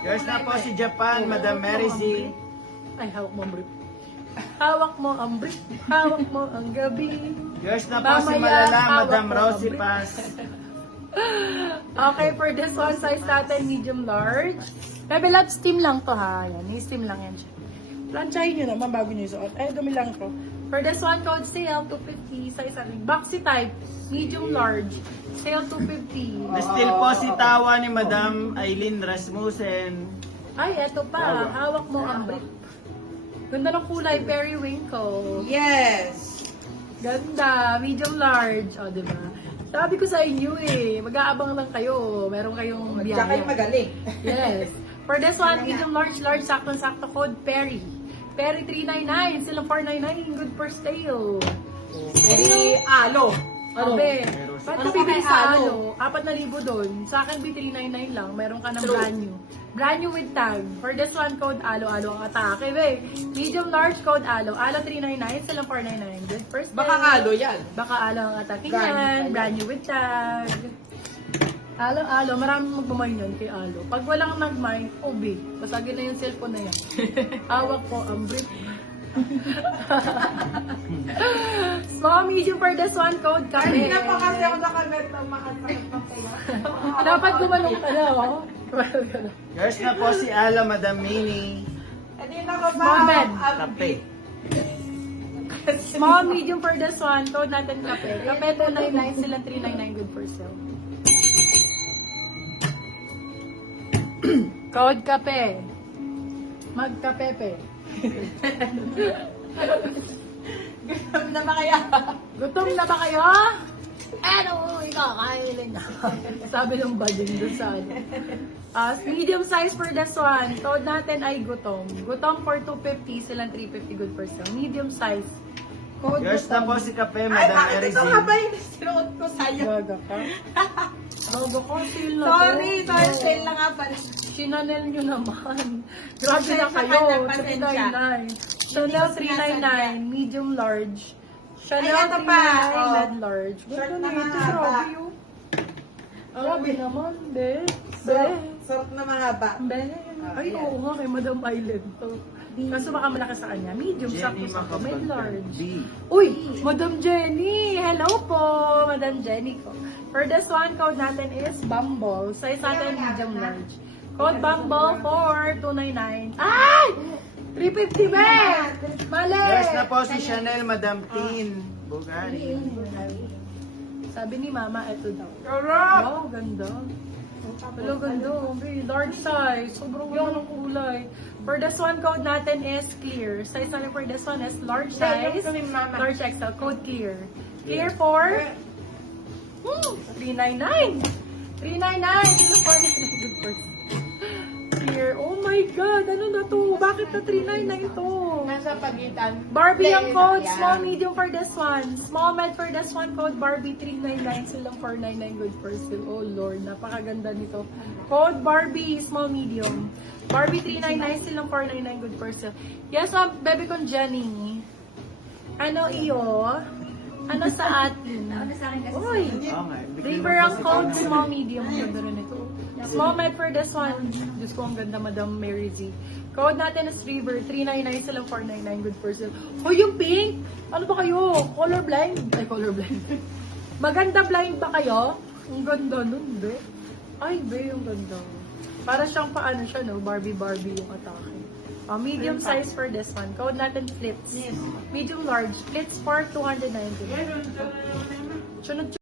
Yours na po si Japan, Madam Mary Z. Ay, hawak mo ang brief. Hawak mo ang brief. Hawak mo ang gabi. Yours na po si Mamaya, Malala, hawak Madam mo ang Rosie brief. Paz. Okay, for this one, size natin, medium large. Bebe Love, steam lang to ha. Yan, steam lang yan siya. Planchahin nyo naman bago nyo isuot. Ay, dumi lang to. For this one, code sale, 250. Size natin, boxy type, medium large. Sale, 250. Na-still po si tawa ni Madam Aileen Rasmussen. Ay, eto pa. Hawak mo ang brief. Ganda ng kulay, periwinkle. Yes! Ganda, medium large. O, diba? Sabi ko sa inyo eh, mag-aabang lang kayo. Meron kayong Diyan kayo biyaya. magaling. Yes. For this one, medium large, sakto-sakto code, Perry. Perry 399, silang 499, good for sale. Very alo. Sabi, ba't Ano ka bibili pa sa kay ano? 4,000 doon. Sa akin, B399 lang. Meron ka ng brand new. Brand new with tag. For this one, code alo-alo ang atake. Medium large, code alo. Alo 399, silang 499. Good for sale. Baka alo yan. Baka alo ang atake Brand new yan. pa Brand new with tag. Alo, maraming magmamine yun kay Alo. Pag walang nag-mine, obi. Basagin na yung cellphone na yan. Hawak ko ang brief. Small, medium for this one, code kami. Kanina pa kasi ako nakamet na makasakit ng kaya. Dapat gumalong ka na, oh. Gumalong ka na. Yours na po si Ala, Madam Mini. Kanina ko ba? Small bed. Kape. Small, medium for this one, code natin kape. Kape 299, sila 399, good for sale. Code kape. Magkapepe. Gutom na ba kaya? Gutom na ba kayo? Ano, ikakailin na. Sabi ng bading doon sa ano. Medium size for this one. Code natin ay gutom. Gutom for 250, silang 350, good for sale. Medium size. Code Yours na po gutom. si Kape, Ay, Madam bakit Mary Z. ito nga ba yung sinuot ko sa'yo? Gaga ka? Gaga ko, sale na Sorry, to. sale na nga pala. Sinanel nyo naman. Grabe na Pasensya kayo. ka na, pasensya. 399. Chanel 399, medium large. Chanel Ay, ito pa. 399, Oh. med large. Short Ganda na nito, mahaba. grabe yun. Grabe naman, be. Sort na mahaba. Be. Ay, Ayan. oo nga, kay Madam Island to. Kaso baka malaki sa kanya. Medium, Jenny sakto-sakto, med large. Makapagkandi. Uy, Madam Jenny! Hello po, Madam Jenny ko. For this one, code natin is Bumble. Size natin medium large. Code Bumble for 299. Ay! 350 ba? Mali! Yours na po si Chanel, Madam Tin. Bugari. Sabi ni Mama, eto daw. Sarap! Wow, ganda. Hello, ganda. Okay, large size. Sobrang ganda ng kulay. For this one, code natin is clear. Size natin for this one is large size. Large XL. Code clear. Clear for 399. 399. Sino po na good person? Clear. Oh my God. Ano na to? Bakit na 399 to? Nasa pagitan. Barbie ang code. Yan. Small, medium for this one. Small, med for this one. Code Barbie 399. Silang 499 good for sale. Oh Lord, napakaganda nito. Code Barbie, small, medium. Barbie 399. Silang 499 good for sale. Yes, baby kong Jenny. Ano iyo? Ano sa atin? Uy! Oo nga, bigyan River mo ang po si code, Kape. small, medium. Ang ganda rin ito. Small med for this one. Diyos ko, ang ganda, Madam Mary Z. Code natin is River. 399 silang 499. Good for sale. Hoy, yung pink! Ano ba kayo? Colorblind? Ay, colorblind. Maganda blind ba kayo? Ang ganda nun, be. Ay, be, ang ganda. Para siyang paano siya, no? Barbie yung atake. Medium size for this one. Code natin flits. Medium large. Flits for 290. Sunod